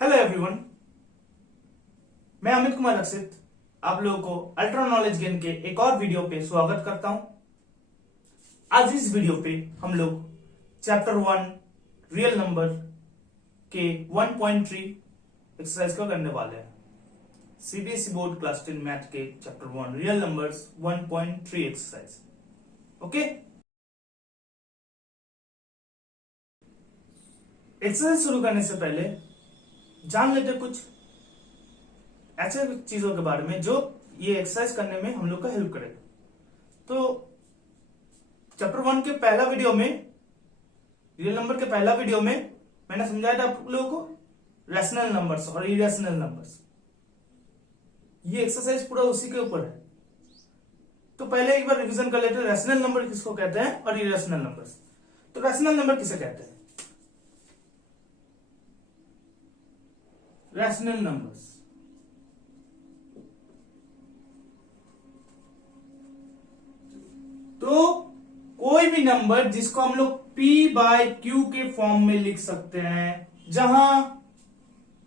Hello everyone, मैं अमित कुमार रक्षित आप लोगों को अल्ट्रा नॉलेज गेन के एक और वीडियो पे स्वागत करता हूं। आज इस वीडियो पे हम लोग चैप्टर 1 रियल नंबर के 1.3 एक्सरसाइज को करने वाले हैं। सीबीएसई बोर्ड क्लास 10 मैथ के chapter 1 real numbers 1.3 exercise. Okay, exercise शुरू करने से पहले जान लेते कुछ ऐसे चीजों के बारे में जो ये एक्सरसाइज करने में हम लोग का हेल्प करेगा। तो चैप्टर 1 के पहला वीडियो में, रियल नंबर के पहला वीडियो में मैंने समझाया था आप लोगों को रैशनल नंबर्स और इरेशनल नंबर्स। ये एक्सरसाइज पूरा उसी के ऊपर है। तो पहले एक बार रिवीजन कर लेते हैं, रैशनल नंबर किसको कहते हैं और इरेशनल नंबर्स। तो रैशनल नंबर किसे कहते हैं? रैशनल नंबर्स तो कोई भी नंबर जिसको हम लोग P बाय Q के फॉर्म में लिख सकते हैं, जहां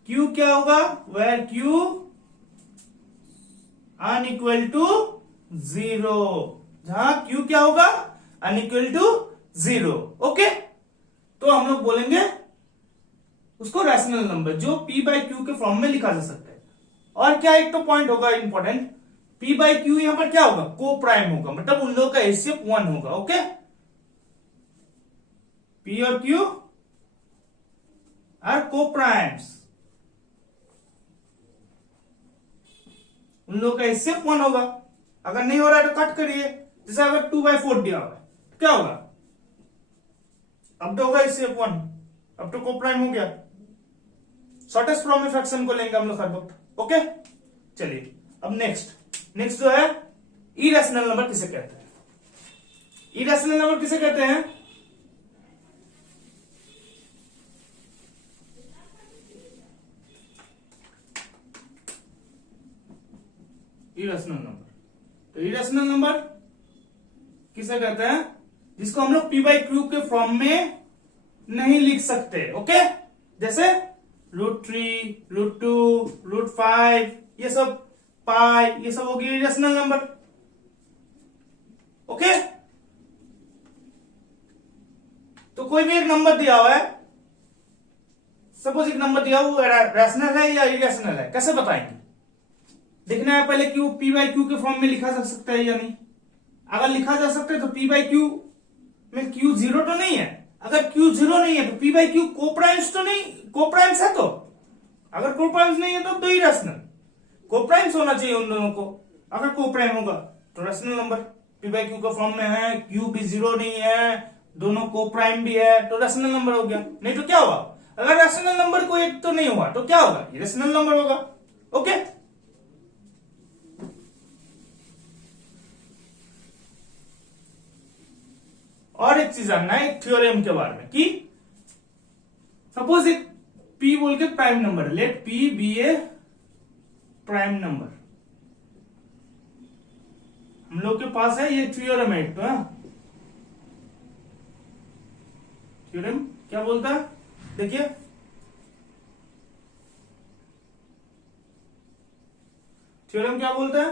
Q क्या होगा, वेयर Q अनइक्वल टू 0, जहां Q क्या होगा, अनइक्वल टू 0। ओके, तो हम लोग बोलेंगे उसको रैशनल नंबर जो P बाय Q के फॉर्म में लिखा जा सकता है। और क्या एक तो पॉइंट होगा इंपॉर्टेंट, P बाय Q यहां पर क्या होगा, को प्राइम होगा, मतलब उन लोगों का एचसीएफ 1 होगा। ओके, P और Q आर को प्राइम्स, उन लोगों का एचसीएफ 1 होगा। अगर नहीं हो रहा है तो कट करिए। जैसे अगर 2/4 दिया हुआ है क्या होगा, अब तो होगा एचसीएफ 1, अब तो को प्राइम हो गया। शॉर्टेस्ट फॉर्म में फ्रैक्शन को लेंगे हम लोग हर वक्त। ओके, चलिए अब नेक्स्ट जो है इरेशनल नंबर किसे कहते हैं? इरेशनल नंबर किसे कहते हैं? इरेशनल नंबर, तो इरेशनल नंबर किसे कहते हैं? जिसको हम लोग P बाई Q के फॉर्म में नहीं लिख सकते। ओके, जैसे √3, √2, √5, ये सब पाई, ये सब होगी इरेशनल नंबर। ओके, तो कोई भी एक नंबर दिया हुआ है, सपोज एक नंबर दिया हुआ रैशनल है या इरेशनल है, कैसे बताएंगे? देखना है पहले Q P बाई Q के फॉर्म में लिखा जा सकता है या नहीं। अगर लिखा जा सकता है तो P बाई Q में Q 0 तो नहीं है। अगर Q 0 नहीं है तो P बाई Q कोप्राइम्स तो नहीं, कोप्राइम्स है तो, अगर कोप्राइम्स नहीं है तो इरेशनल। कोप्राइम्स होना चाहिए उन दोनों को। अगर कोप्राइम होगा तो rational number P by Q का फॉर्म में है, Q भी 0 नहीं है, दोनों कोप्राइम भी है, तो रैशनल नंबर हो गया। नहीं तो क्या हुआ, अगर रैशनल नंबर को एक तो नहीं हुआ तो क्या होगा, इरेशनल नंबर होगा। ओके, और एक चीज जानना है थ्योरम के बारे में कि सपोज एक P बोल के prime number, let P be a prime number हम लोग के पास है। ये थ्योरम है, तो थ्योरम क्या बोलता है, देखिए थ्योरम क्या बोलता है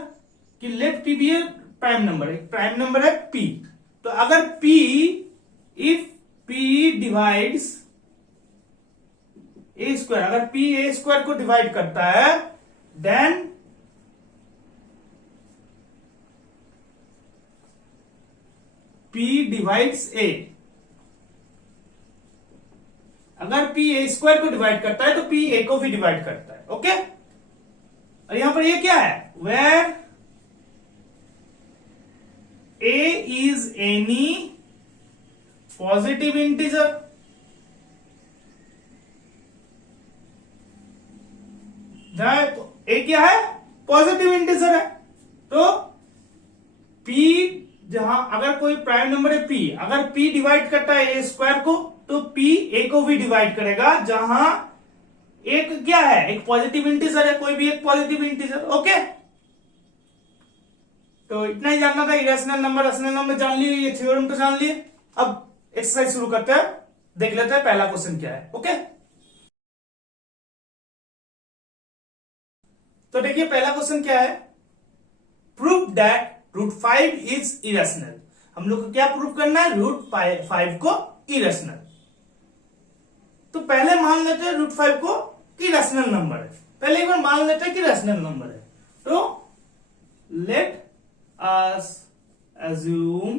कि late P be a prime number, एक प्राइम नंबर है P। तो अगर P, if P divides A square, अगर P ए स्क्वायर को डिवाइड करता है, देन P डिवाइड्स ए। अगर P ए स्क्वायर को डिवाइड करता है तो P ए को भी डिवाइड करता है। ओके, और यहां पर ये क्या है, where A is any positive integer, A क्या है, पॉजिटिव इंटीजर है। तो P जहां अगर कोई प्राइम नंबर है P, अगर P डिवाइड करता है ए स्क्वायर को तो P A को भी डिवाइड करेगा, जहां एक क्या है, एक पॉजिटिव इंटीजर है, कोई भी एक पॉजिटिव इंटीजर। ओके, तो इतना ही जानना था, इरेशनल नंबर रैशनल नंबर जान लिए, ये थ्योरम तो जान लिए। अब एक्सरसाइज शुरू करते हैं, देख लेते हैं पहला क्वेश्चन क्या है। ओके, तो देखिए पहला क्वेश्चन क्या है, प्रूव दैट √5 इज इरेशनल। हम लोग को क्या प्रूव करना है, √5 को इरेशनल। तो पहले मान लेते हैं √5 को इरेशनल नंबर है, पहले एक बार मान लेते हैं कि रैशनल नंबर है। तो let us assume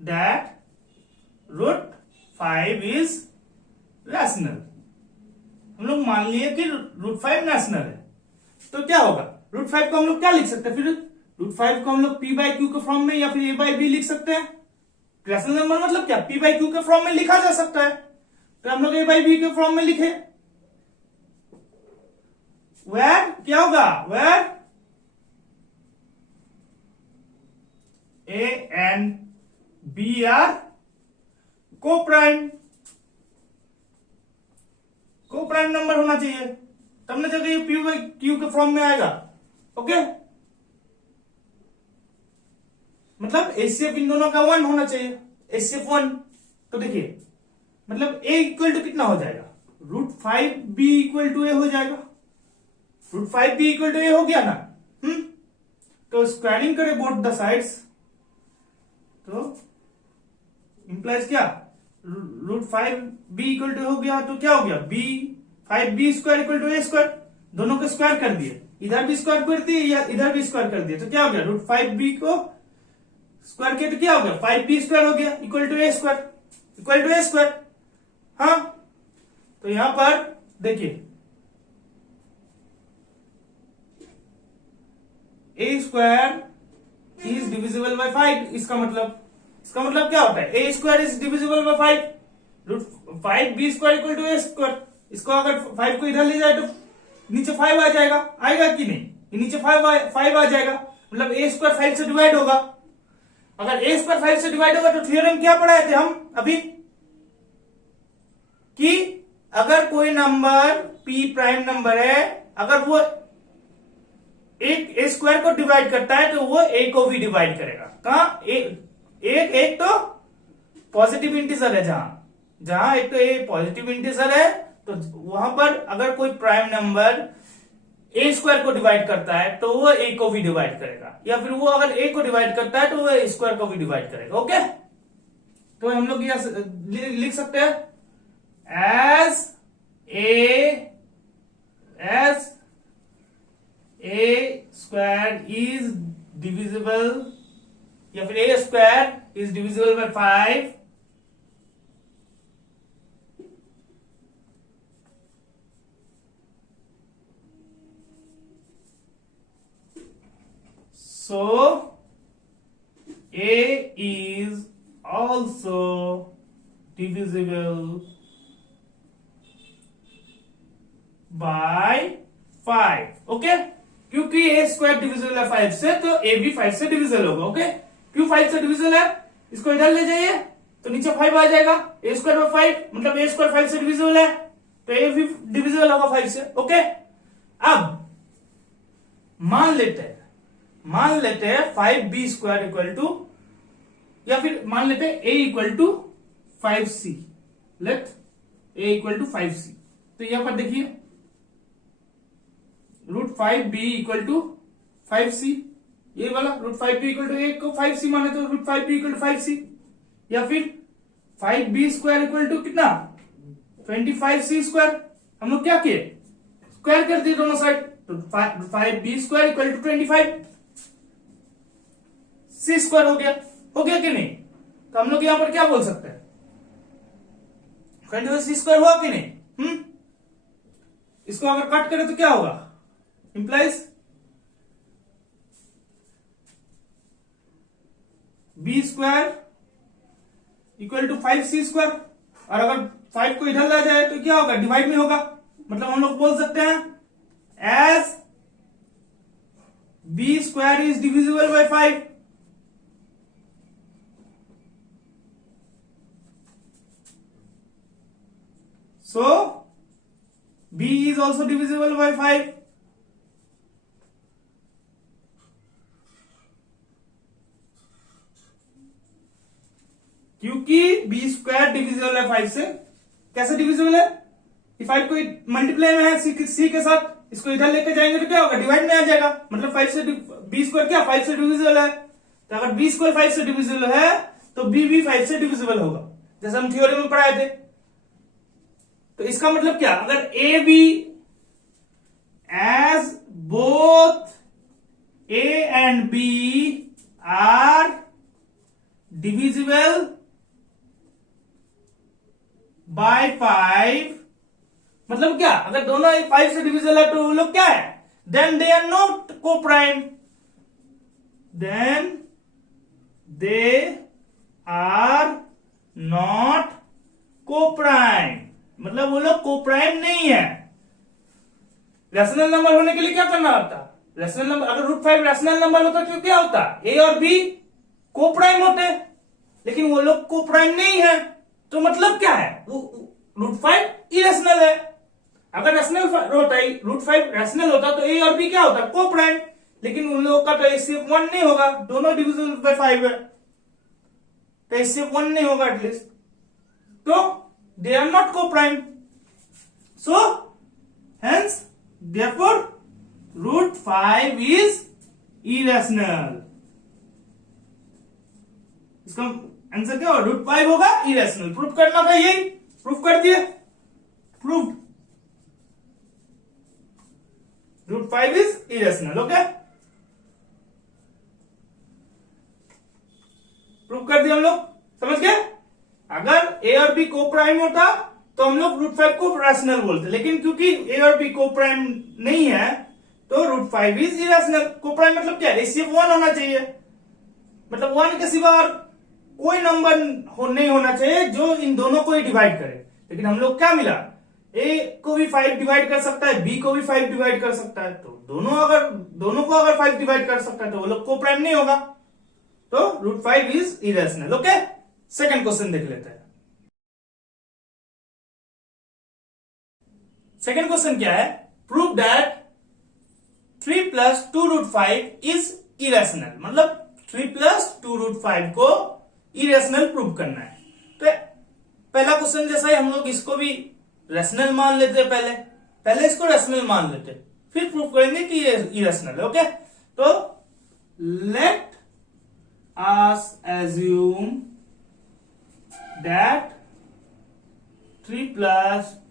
that √5 is rational। हम लोग मान लिए कि √5 रैशनल है, तो क्या होगा, √5 को हम लोग क्या लिख सकते हैं, फिर √5 को हम लोग p/q के फॉर्म में या फिर a/b लिख सकते हैं। रैशनल नंबर मतलब क्या, p/q के फॉर्म में लिखा जा सकता है, तो हम लोग a/b के फॉर्म में लिखे। वेयर क्या होगा, where A and B are co-prime number होना चाहिए, तब ना जगह ये p/q के फॉर्म में आएगा। ओके, मतलब HCF इन दोनों का 1 होना चाहिए, HCF 1। तो देखिए मतलब A इक्वल टू कितना हो जाएगा, √5B इक्वल टू A हो जाएगा। √5B इक्वल टू A हो गया ना। तो स्क्वायरिंग करें बोथ द साइड्स, तो इंप्लाइज क्या, √5B इक्वल टू हो गया, तो क्या हो गया, 5B square equal to A square. दोनों को स्क्वायर कर दिए, इधर भी स्क्वायर कर दिए या इधर भी स्क्वायर कर दिए, तो क्या हो गया, √5B को स्क्वायर किया तो क्या हो गया, 5B स्क्वायर हो गया इक्वल टू A स्क्वायर। हाँ, तो यहां पर देखिए A square is divisible by 5। इसका मतलब क्या होता है, A square is divisible by 5, √5B square equal to A square. इसको अगर 5 को इधर ले जाए तो नीचे 5 आ जाएगा, आएगा कि नहीं, ये नीचे 5 आ जाएगा, मतलब A स्क्वायर 5 से डिवाइड होगा। अगर A स्क्वायर 5 से डिवाइड होगा तो थ्योरम क्या पढ़ाए थे हम अभी, कि अगर कोई नंबर p प्राइम नंबर है, अगर वो एक A स्क्वायर को डिवाइड करता है तो वो A को भी डिवाइड करेगा। कहा, एक तो पॉजिटिव इंटीजर है, जहां एक तो A पॉजिटिव इंटीजर है, तो वहां पर अगर कोई प्राइम नंबर A स्क्वायर को डिवाइड करता है तो वो A को भी डिवाइड करेगा, या फिर वो अगर A को डिवाइड करता है तो वो A स्क्वायर को भी डिवाइड करेगा। ओके, तो हम लोग यह लिख सकते हैं as A square is divisible, या फिर A square is divisible by 5, so A is also divisible by 5। Okay, क्योंकि A स्क्वायर डिविजिबल है 5 से, तो A भी 5 से डिविजिबल होगा। ओके, क्यों 5 से डिविजिबल है, इसको इधर ले जाइए तो नीचे 5 आ जाएगा, A स्क्वायर बाय 5 मतलब A स्क्वायर 5 से डिविजिबल है, तो A भी डिविजिबल होगा 5 से। ओके, अब मान लेते हैं 5B स्क्वायर इक्वल टू, या फिर मान लेते हैं A equal to 5C। Let A equal to 5C। तो यहां पर देखिए √5B इक्वल टू 5C, ये वाला √5B इक्वल टू A को 5C माने तो √5B इक्वल टू 5C, या फिर 5B स्क्वायर इक्वल टू कितना 25C स्क्वायर। हम लोग क्या किए, स्क्वायर कर दिए दोनों साइड, तो 5B square equal to 25C square हो गया कि नहीं। तो हम लोग यहां पर क्या बोल सकते हैं, 25C स्क्वायर हुआ कि नहीं। इसको अगर कट करें तो क्या होगा, implies B square equal to 5C square, और अगर 5 को इधर ला जाए तो क्या होगा, डिवाइड में होगा, मतलब हम लोग बोल सकते हैं as B square is divisible by 5, so B is also divisible by 5। क्योंकि B स्क्वायर डिविजिबल है 5 से। कैसे डिविजिबल है, 5 को मल्टीप्लाई में है C के साथ, इसको इधर लेके जाएंगे तो क्या होगा, डिवाइड में आ जाएगा, मतलब 5 से बी स्क्वायर क्या 5 से डिविजिबल है, तो अगर बी स्क्वायर 5 से डिविजिबल है तो बी भी 5 से डिविजिबल होगा, जैसे हम थ्योरी में पढ़ाए थे। तो इसका मतलब क्या, अगर A B as both A and B are divisible by 5, मतलब क्या, अगर दोनों 5 से डिविजिबल है तो वो लोग क्या है, then they are not coprime, then they are not coprime, मतलब वो लोग को प्राइम नहीं है। रैशनल नंबर होने के लिए क्या करना होता, रैशनल नंबर, अगर √5 रैशनल नंबर होता तो क्या होता, ए और बी को प्राइम होते, लेकिन वो लोग को प्राइम नहीं है, तो मतलब क्या है, √5 इरेशनल है। अगर रैशनल होता है, √5 रैशनल होता तो ए और बी क्या होता, को प्राइम, लेकिन उन लोगों का तो HCF 1 नहीं होगा, दोनों डिविजिबल बाय 5 है, तो HCF 1 नहीं होगा एटलीस्ट, तो दे आर नॉट को prime, so hence therefore √5 is irrational। इसका आंसर क्या होगा, √5 होगा इरेशनल। प्रूफ करना था, यही प्रूफ कर दिए, proof √5 is irrational। Okay, proof कर दिया हम लोग, समझ गए। अगर ए और बी को प्राइम होता तो हम लोग √5 को रैशनल बोलते, लेकिन क्योंकि ए और बी को प्राइम नहीं है तो √5 इज इरेशनल। को प्राइम मतलब क्या है, HCF 1 होना चाहिए, मतलब 1 के सिवा और कोई नंबर नहीं होना चाहिए जो इन दोनों को ही डिवाइड करे। लेकिन हम लोग क्या मिला, ए को भी 5 डिवाइड कर सकता है, बी को भी 5 डिवाइड कर सकता है, तो दोनों को अगर 5 डिवाइड कर सकता है तो वो लोग को प्राइम नहीं होगा, तो √5 is irrational. Okay, second question देख लेते हैं। सेकंड क्वेश्चन क्या है, प्रूव दैट 3 + 2√5 इज इरेशनल, मतलब 3 + 2√5 को इरेशनल प्रूव करना है। तो पहला क्वेश्चन जैसा ही हम लोग इसको भी रैशनल मान लेते, पहले इसको रैशनल मान लेते, फिर प्रूव करेंगे कि ये इरेशनल है। ओके, तो लेट अस एज्यूम दैट 3 +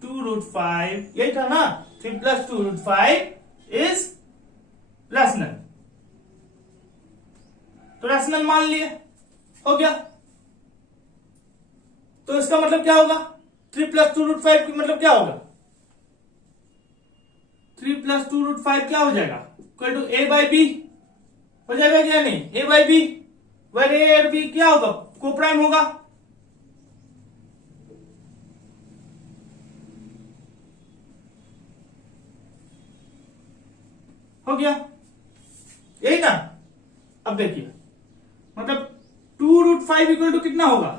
2√5, यही था ना, 3 + 2√5 इज रैशनल, तो रैशनल मान लिए, हो गया। तो इसका मतलब क्या होगा, 3 + 2√5 की मतलब क्या होगा, 3 + 2√5 क्या हो जाएगा, इक्वल टू a/b हो जाएगा क्या, नहीं, a/b, वेर ए और बी क्या होगा, को प्राइम होगा, हो गया, यही ना। अब देखिए, मतलब 2√5 इक्वल टू कितना होगा,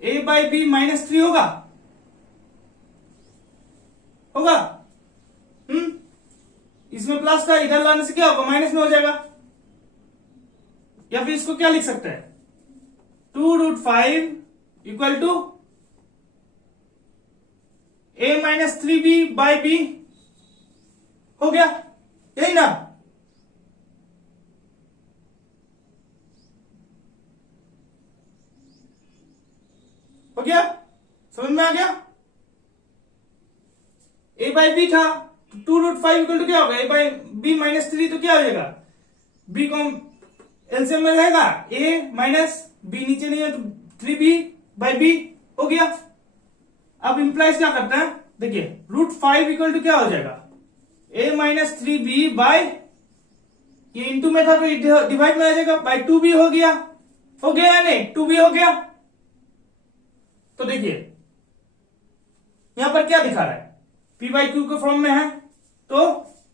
a/b -3 होगा, इसमें प्लस था, इधर लाने से क्या होगा, माइनस में हो जाएगा। या फिर इसको क्या लिख सकते हैं, 2√5 इक्वल टू a - 3b/b, हो गया, यही ना। हो गया, समझ में आ गया। a/b था, 2√5 इक्वल टू क्या होगा, a/b -3, तो क्या हो जाएगा, b को एलसीएम में रहेगा, a - b नीचे नहीं है तो 3b/b, हो गया। अब इंप्लाइज क्या करता है, देखिए, √5 इक्वल टू क्या हो जाएगा, a - 3b बाय, ये इंटू में था तो डिवाइड में आ जाएगा, बाय 2b हो गया, या नहीं, 2b हो गया। तो देखिए यहां पर क्या दिखा रहा है, p/q के फॉर्म में है, तो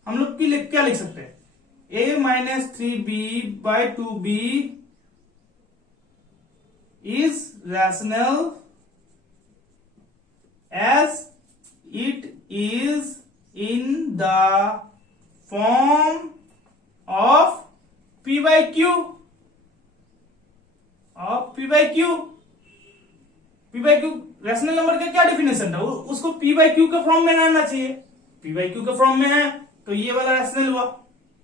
हम लोग क्या लिख सकते हैं, a - 3b/2b is rational as it is in the form of p/q, p/q rational number का क्या डिफिनेशन था, उसको p/q के फॉर्म में लाना चाहिए, पी बाई क्यू के फॉर्म में है, तो ये वाला रैशनल हुआ।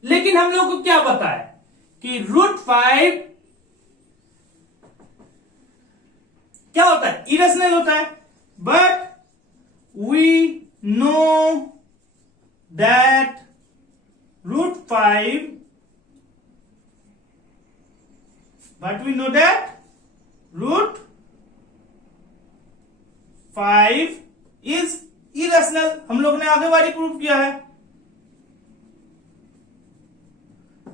लेकिन हम लोग को क्या पता है कि √5 क्या होता है, इरेशनल होता है। But we know that √5 √5 is irrational. हम लोग ने आगे बारी प्रूव किया है,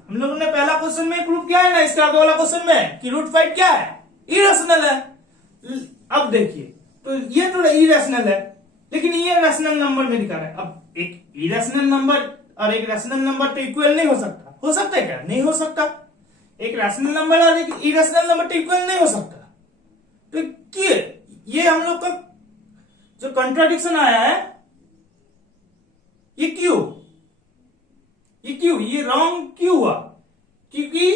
हम लोगों ने पहला क्वेश्चन में प्रूव किया है ना, इसके आगे वाला क्वेश्चन में कि √5 क्या है, इरेशनल है। अब देखिए, तो ये तो इरेशनल है, लेकिन ये रैशनल नंबर में दिखा रहा है। अब एक इरेशनल नंबर और एक रैशनल नंबर तो इक्वल नहीं हो सकता। हो सकता है क्या? नहीं हो सकता। एक रैशनल नंबर और एक इरेशनल नंबर तो इक्वल नहीं हो सकता। तो ये हम लोग का जो कंट्राडिक्शन आया है, ये क्यों ये रॉन्ग क्यों हुआ? क्योंकि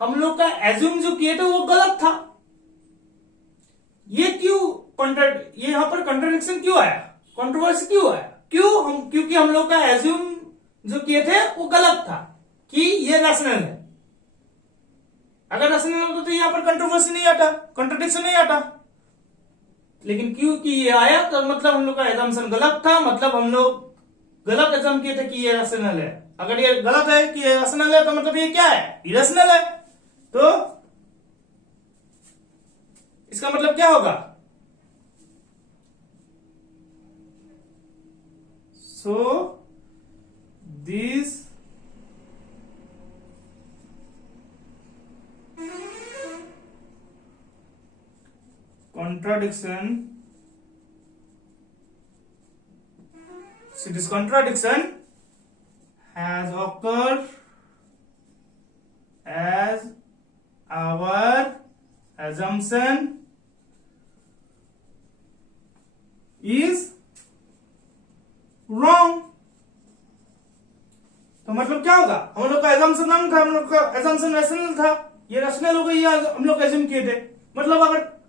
हम लोग का एज्यूम जो किए थे वो गलत था। ये यहां पर कंट्राडिक्शन क्यों आया, कंट्रोवर्सी क्यों आया? क्योंकि हम लोग का एज्यूम जो किए थे वो गलत था कि ये रैशनल है। अगर रैशनल होता तो यहां पर कंट्रोवर्सी नहीं आता, कंट्राडिक्शन नहीं आता। लेकिन क्योंकि ये आया तो मतलब हम लोग का एजम्पशन गलत था, मतलब हम लोग गलत एजम किए थे कि ये रैशनल है। अगर ये गलत है कि ये रैशनल है तो मतलब ये क्या है, इरेशनल है। तो इसका मतलब क्या होगा? So this contradiction has occurred as our assumption is wrong। तो मतलब क्या होगा, हम लोग का एजम्पशन रॉन्ग था, हम लोग का एजम्पशन रैशनल था, ये रैशनल हो गई, हम लोग एज्यूम किए थे। मतलब अगर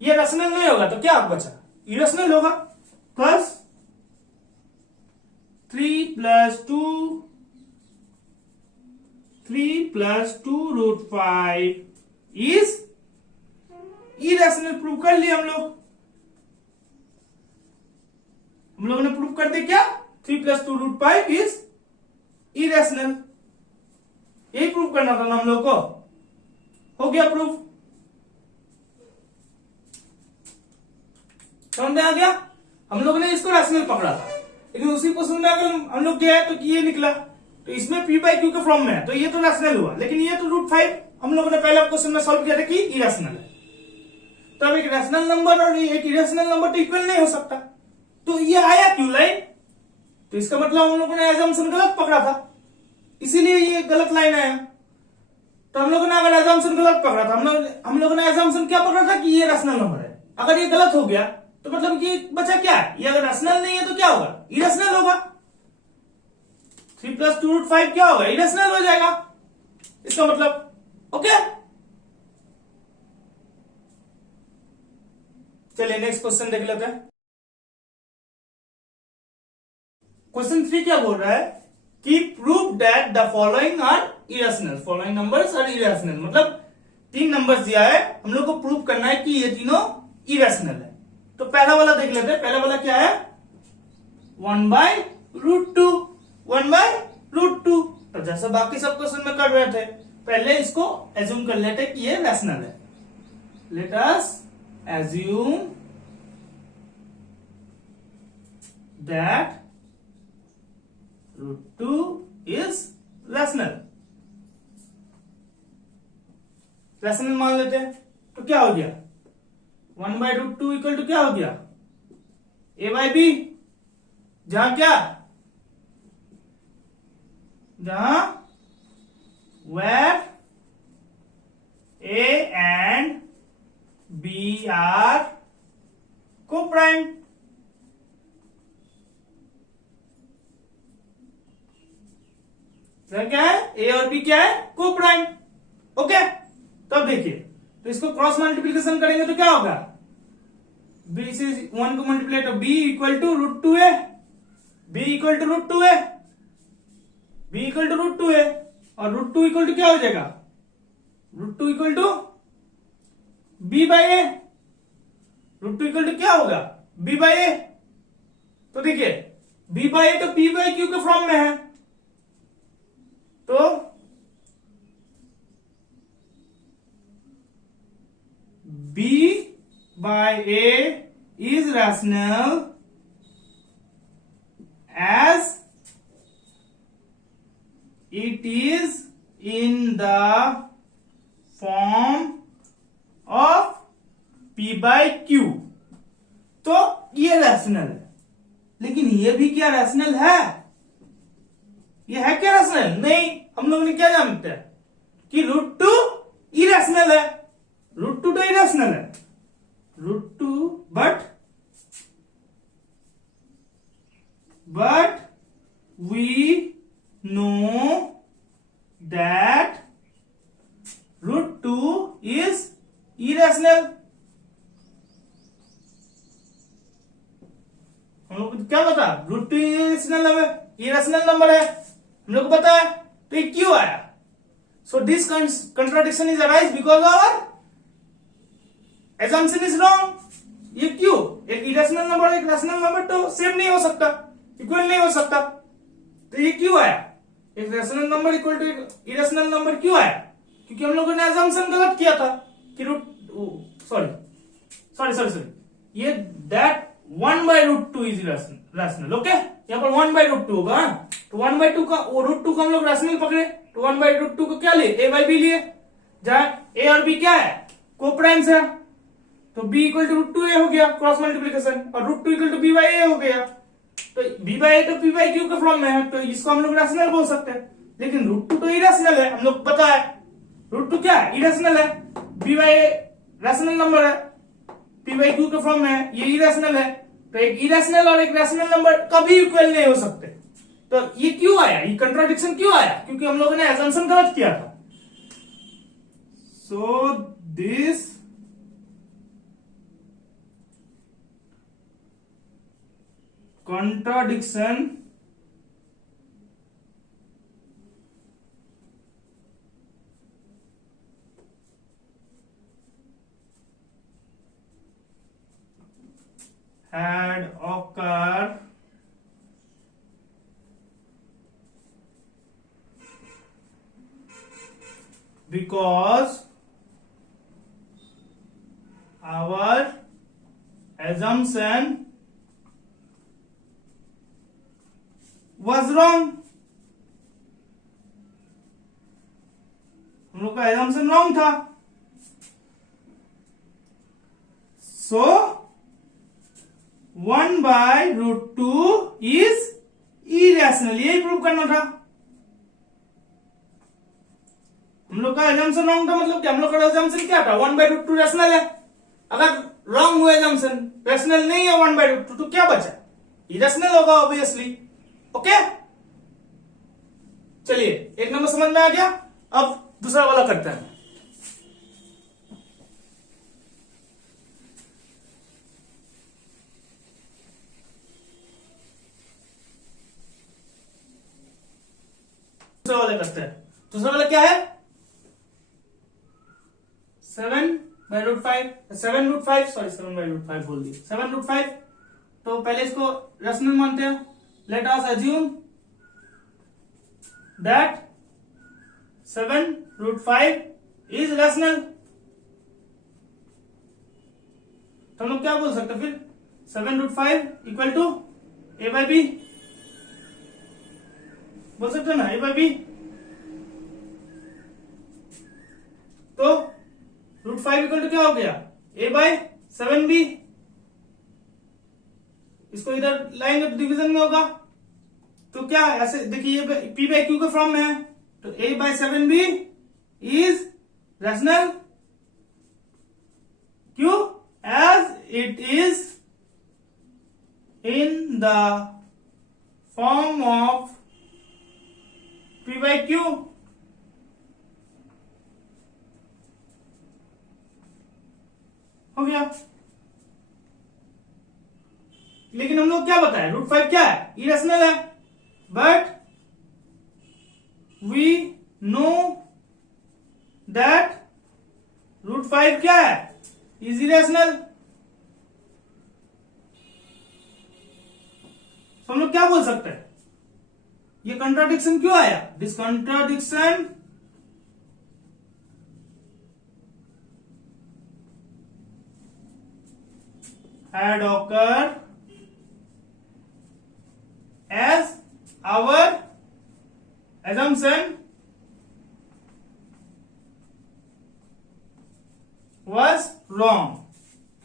ये रैशनल नहीं होगा तो क्या बचा, इरेशनल होगा। Plus 3 + 2 √5 is irrational. प्रूव कर लिया हम लोगों ने प्रूव कर दिया क्या, 3 + 2 √5 इज इरेशनल। यही प्रूव करना था ना हम लोग को, हो गया प्रूफ। समझ में आ गया? हम लोगों ने इसको रैशनल पकड़ा था, लेकिन उसी क्वेश्चन में अगर हम लोग गए तो ये निकला, तो इसमें पी बाई क्यू के फॉर्म में है, तो ये तो रैशनल हुआ। लेकिन ये तो √5 हम लोगों ने पहला क्वेश्चन में सॉल्व किया था कि इरेशनल है। तो अब एक रैशनल नंबर और एक इरेशनल नंबर तो इक्वल नहीं हो सकता। तो ये आया क्यों लाइन? तो इसका मतलब हम लोगों ने एजम्पशन गलत पकड़ा था, इसीलिए ये गलत लाइन आया। तो हम लोगों ने अगर एजम्पशन गलत पकड़ा था, हम लोगों ने एजम्पशन क्या पकड़ा था कि ये रैशनल नंबर है। अगर ये गलत हो गया तो मतलब ये बचा क्या है, ये अगर रैशनल नहीं है तो क्या होगा, इरेशनल होगा। 3 + 2 √5 क्या होगा, इरेशनल हो जाएगा इसका मतलब। ओके, चलिए नेक्स्ट क्वेश्चन देख लेते हैं। क्वेश्चन 3 क्या बोल रहा है कि prove that the following are irrational. Following numbers are irrational, मतलब 3 नंबर्स दिया है, हम लोग को प्रूव करना है कि ये तीनों इरेशनल है। तो पहला वाला देख लेते हैं। पहला वाला क्या है, 1/√2, 1/√2। तो जैसे बाकी सब क्वेश्चन में कर रहे थे, पहले इसको एज्यूम कर लेते कि ये रैशनल है। Let us assume that √2 is rational. Rational मान लेते हैं, तो क्या हो गया, 1/√2 इक्वल टू क्या हो गया, a/b। जहां क्या, जहां where a and b are co-prime। क्या है, ए और बी क्या है, को प्राइम। ओके, तब देखिए, तो इसको क्रॉस मल्टीप्लीकेशन करेंगे तो क्या होगा, बी से 1 को मल्टीप्लाई, तो B equal to √2a, b equal to root two है, b equal to root two है, और रूट टू इक्वल टू क्या हो जाएगा, root two equal to b by A, root two equal to क्या होगा, b बाई ए। तो देखिए b बाई ए तो p बाई क्यू के फॉर्म में है, तो b by a is rational as it is in the form of p by q। तो ये रैशनल है, लेकिन ये भी क्या रैशनल है, ये है क्या रैशनल, नहीं। हम लोग ने क्या जानते हैं कि रूट टू इरेशनल है, रूट टू तो इरेशनल है, root two but we know that root 2 is irrational। हम लोग को क्या पता, रूट टू इरेशनल नंबर है, हम लोग को पता है। तो ये क्यों आया, so this contradiction is arise because our assumption is wrong। ये क्यों, एक इरेशनल नंबर एक रैशनल नंबर तो सेम नहीं हो सकता, इक्वल नहीं हो सकता, तो ये क्यों आया, एक rational number equal to irrational number क्यों आया, क्योंकि हम लोगों ने assumption गलत किया था कि रूट सॉरी ये that 1 by root two is rational. Okay, यहाँ पर 1 by रूट टू होगा, तो 1 by 2 का रूट टू को हम लोग रैशनल पकड़े, तो 1 by रूट टू को क्या लिए, a by b लिए, जहां a और b क्या है, कोप्राइम्स है, तो b equal to root two A हो गया क्रॉस मल्टीप्लीकेशन, और root two equal to b by A हो गया, तो b बाई ए तो p बाई क्यू के फॉर्म में है, तो इसको हम लोग रैशनल बोल सकते हैं। लेकिन रूट टू तो इरेशनल है, हम लोग पता है रूट टू क्या है, इरेशनल है, b by a rational number है, p बाई क्यू के फॉर्म में है, ये इरेशनल है, तो एक इरेशनल और एक रैशनल नंबर कभी इक्वल नहीं हो सकते। तो ये क्यों आया, ये कंट्राडिक्शन क्यों आया, क्योंकि हम लोगों ने असम्पशन गलत किया था। So this contradiction had occurred because our assumption was wrong। हम लोग का assumption wrong था, so 1 by root two is irrational, यही प्रूव करना था। हम लोग का assumption wrong था, मतलब क्या, हम लोग का assumption क्या था, 1 by रूट टू रैशनल है। अगर wrong हुआ assumption, रैशनल नहीं है 1 by रूट टू, तो क्या बचा, irrational होगा ऑब्वियसली। ओके, चलिए एक नंबर समझ में आ गया, अब दूसरा वाला करते हैं। दूसरा वाला करते हैं, दूसरा वाला क्या है, 7 by root 5, 7 root 5 sorry 7 by root 5 बोल दिया, 7 रूट 5। तो पहले इसको रैशनल मानते हैं, let us assume that 7 root 5 is rational। तो हम लोग क्या बोल सकते हैं फिर, 7 root 5 equal to a by b बोल सकते हैं ना, a by b। तो रूट 5 इक्वल टू क्या हो गया, a by 7b, इसको इधर लाएंगे तो डिवीजन में होगा, तो क्या ऐसे देखिए ये p बाई क्यू के फॉर्म में है, तो a by 7b is rational, क्यों, as it is in the form of p by Q. हो गया, लेकिन हम लोग क्या बताए, √5 क्या है, इरेशनल है, बट वी नो दैट √5 क्या है, इज इरेशनल। हम लोग क्या बोल सकते हैं, ये कंट्राडिक्शन क्यों आया, this contradiction had occurred as our assumption was wrong,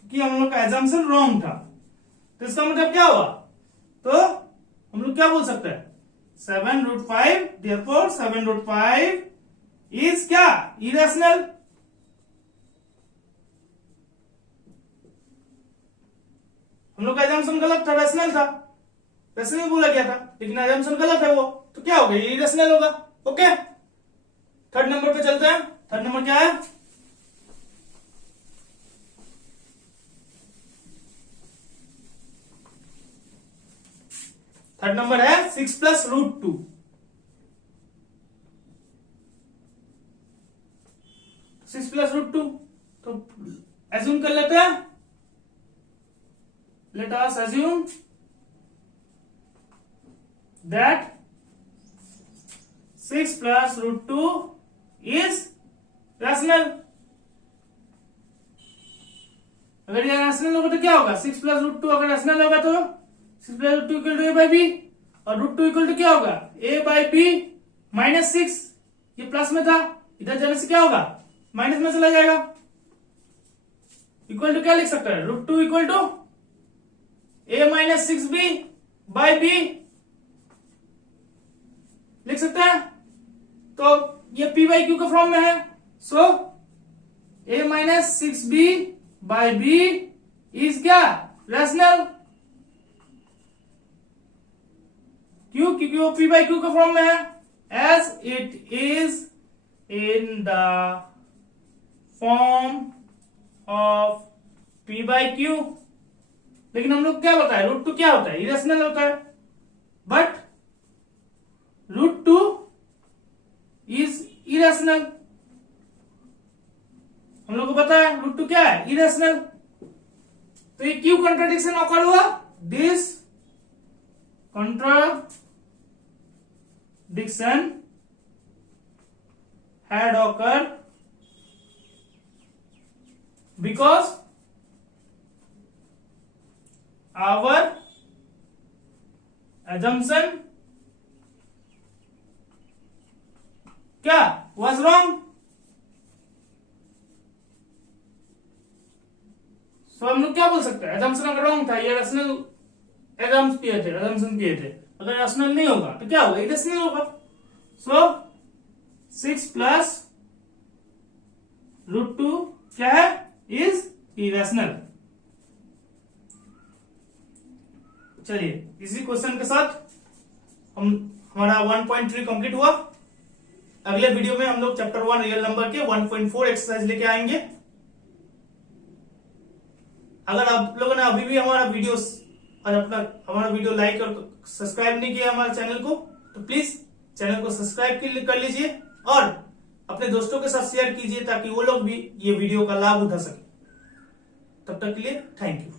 कि हम लोग का assumption wrong था। तो इसका मतलब क्या हुआ, तो हम लोग क्या बोल सकते हैं, 7√5, therefore 7√5 is क्या, irrational। हम लोग का एजम्पशन गलत था, रैशनल था, रैशनल बोला गया था, लेकिन एजम्पशन गलत है वो, तो क्या होगा, ये इरेशनल होगा। ओके, थर्ड नंबर पे चलते हैं। थर्ड नंबर क्या है, थर्ड नंबर है 6 + √2। 6 + √2, तो एज्यूम कर लेते हैं, let us assume that 6 + √2 is rational। अगर ये रैशनल होगा तो क्या होगा, 6 + √2 अगर रैशनल होगा तो 6 + √2 = a/b, और √2 = क्या होगा, a/b - 6। ये प्लस में था, इधर जाने से क्या होगा, माइनस में चला जाएगा। इक्वल टू क्या लिख सकते हैं, √2 = a - 6b/b लिख सकते हैं। तो ये p/q के फॉर्म में है, सो a - 6b/b इज क्या, रैशनल। क्यों, क्योंकि वो p/q के फॉर्म में है, as it is in the form of p/q। लेकिन हम लोग क्या बताए, √2 क्या होता है, इरेशनल होता है, बट √2 इज इरेशनल। हम लोग को पता है √2 क्या है, इरेशनल। तो ये क्यों कंट्राडिक्शन ऑकर हुआ, this contradiction had awkward because our assumption क्या was wrong। सो हम लोग क्या बोल सकते हैं, assumption अगर रॉन्ग था, ये रैशनल assumption किए थे, अगर रैशनल नहीं होगा तो क्या होगा, इरेशनल होगा। सो 6 + √2 क्या है, इज इरेशनल। चलिए इसी क्वेश्चन के साथ हमारा 1.3 कंप्लीट हुआ। अगले वीडियो में हम लोग चैप्टर 1 रियल नंबर के 1.4 एक्सरसाइज लेके आएंगे। अगर आप लोगों ने अभी भी हमारा वीडियो लाइक और सब्सक्राइब नहीं किया हमारे चैनल को, तो प्लीज चैनल को सब्सक्राइब कर लीजिए और अपने दोस्तों के साथ शेयर कीजिए, ताकि वो लोग भी ये वीडियो का लाभ उठा सके। तब तक के लिए थैंक यू।